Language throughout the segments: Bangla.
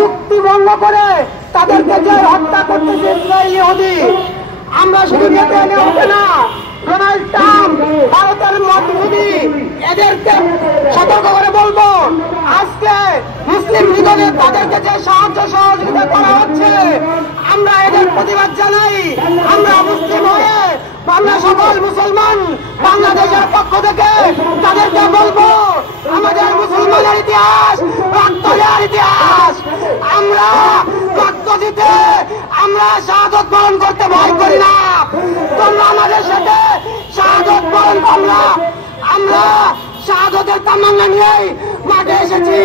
চুক্তি ভঙ্গ করে তাদেরকে যে হত্যা করতেছে ইসরায়েল ইহুদি। আমরা শুধু নেতানিয়াহু হবে না, ডোনাল্ড ট্রাম্প ভারতের মোদি এদেরকে সতর্ক করে বলবো, আজকে মুসলিম বিরোধী তাদেরকে যে সাহায্য সহযোগিতা করা হচ্ছে আমরা এদের প্রতিবাদ জানাই। আমরা মুসলিম হয়ে আমরা সকল মুসলমান বাংলাদেশের পক্ষ থেকে তাদেরকে বলবো, আমাদের মুসলমানের ইতিহাস রক্ত দেওয়ার ইতিহাস। আমরা রক্ত দিতে আমরা শাহাদত বরণ করতে ভয় করি না। তোমরা আমাদের সাথে শাহাদত বরণ করলা, আমরা শাহাদতের তামান্না নিয়েই মাঠে এসেছি।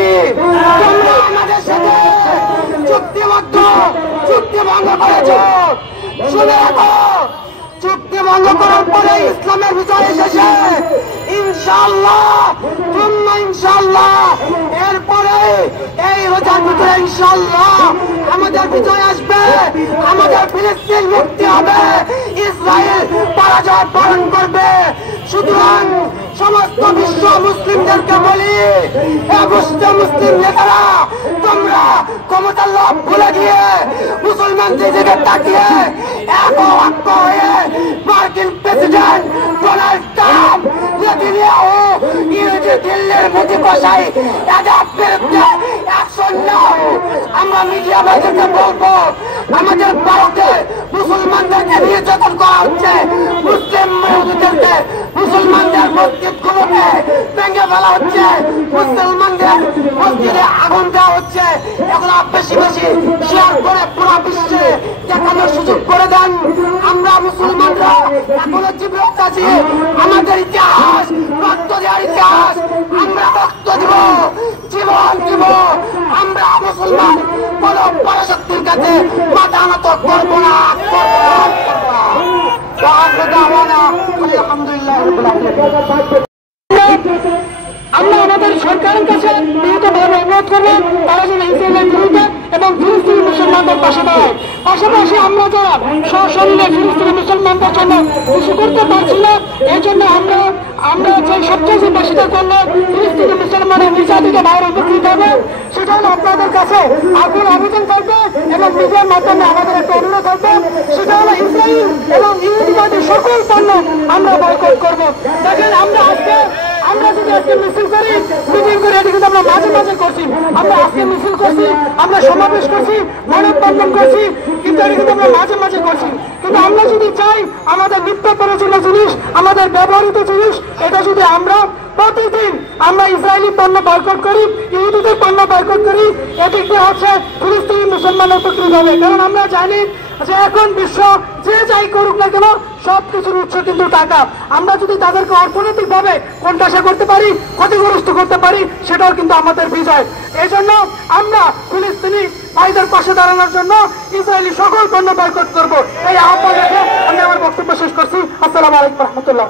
তোমরা আমাদের সাথে চুক্তিবদ্ধ চুক্তি ভঙ্গ করেছ। শুনে রাখো, চুক্তি ভঙ্গ করার পরে ইসলামের বিজয় এসেছে ইনশাআল্লাহ, ইনশাআল্লাহ। এরপরে এই রোজার ভিতরে ইনশাআল্লাহ আমাদের বিজয় আসবে, আমাদের ফিলিস্তিন মুক্তি হবে, ইসরায়েল পরাজয় বরণ করবে। সুতরাং সমস্ত বিশ্ব মুসলিমদেরকে বলি, মুসলিম নেতারা তোমরা ক্ষমতার লোভ ভুলে গিয়ে মুসলমানদের দিকে তাকিয়ে এক ঐক্য হয়ে মার্কিন প্রেসিডেন্ট ডোনাল্ড ট্রাম্প, নেতানিয়াহু, দিল্লির মুদি কষাই এদের বিরুদ্ধে অ্যাকশন নাও। আমরা মিডিয়া ভাইদেরকে বলবো, আমাদের ভারতে মুসলমানদেরকে নির্যাতন করা হচ্ছে, মুসলিম মেয়েদেরকে মুসলমানদের মসজিদগুলোকে ভেঙে ফেলা হচ্ছে, মুসলমানদের মসজিদে আগুন দেওয়া হচ্ছে। এগুলো বেশি বেশি শেয়ার করে পুরো বিশ্বে দেখানোর সুযোগ করে দেন। আমরা মুসলমানরা এখনো জীবিত আছি, আমাদের ইতিহাস রক্ত দেওয়ার ইতিহাস, আমরা রক্ত দিব, জীবন দিব। আমরা মুসলমান কোন পরাশক্তির কাছে মাথা নত করবো না, আলহামদুলিল্লাহ। আমরা আমাদের সরকারের কাছে নিহতভাবে অনুরোধ করবো তারা যেন ইসরায়েলের বিরুদ্ধে এবং ফিলিস্তিনি মুসলমানদের পাশে দাঁড়ায়। পাশাপাশি আমরা যারা সশরীরে ফিলিস্তিনি মুসলমানদের জন্য কিছু করতে পারছি না, এই জন্য আমরা যে সবচেয়ে বেশিটা করলে ফিলিস্তিনি মুসলমানের নির্যাতিত ভাইয়ের উপকৃত হবে, সেটা হলো আপনাদের কাছে আপনার আবেদন থাকবে এবং নিজের মাধ্যমে আমাদের একটা অনুরোধ থাকবে, সেটা হলো ইসরায়েল এবং ইহুদিবাদী সকল পণ্য আমরা বয়কট করবো। দেখেন আমরা যদি আজকে মিছিল করি, মিটিং করি, এটা কিন্তু আমরা মাঝে মাঝে করছি। আমরা আজকে মিছিল করছি, আমরা সমাবেশ করছি, মানববন্ধন করছি, কিন্তু এটা কিন্তু আমরা মাঝে মাঝে করছি। কিন্তু আমরা যদি চাই আমাদের নিত্য প্রয়োজনীয় জিনিস, আমাদের ব্যবহৃত জিনিস, এটা যদি আমরা প্রতিদিন আমরা ইসরায়েলি পণ্য বয়কট করি, ইহুদিদের পণ্য বয়কট করি, এদিকে হচ্ছে ফিলিস্তিনি মুসলমান উপকৃত হবে। কারণ আমরা জানি যে এখন বিশ্ব যে যাই করুক না কেন সবকিছুর উৎস কিন্তু টাকা। আমরা যদি তাদেরকে অর্থনৈতিক ভাবে কোণঠাসা করতে পারি, ক্ষতিগ্রস্ত করতে পারি, সেটাও কিন্তু আমাদের বিজয়। এই জন্য আমরা ফিলিস্তিনি ভাইদের পাশে দাঁড়ানোর জন্য ইসরায়েলি সকল পণ্য বয়কট করবো, এই আহ্বান রেখে আমি আমার বক্তব্য শেষ করছি। আসসালামু আলাইকুম রহমতুল্লাহ।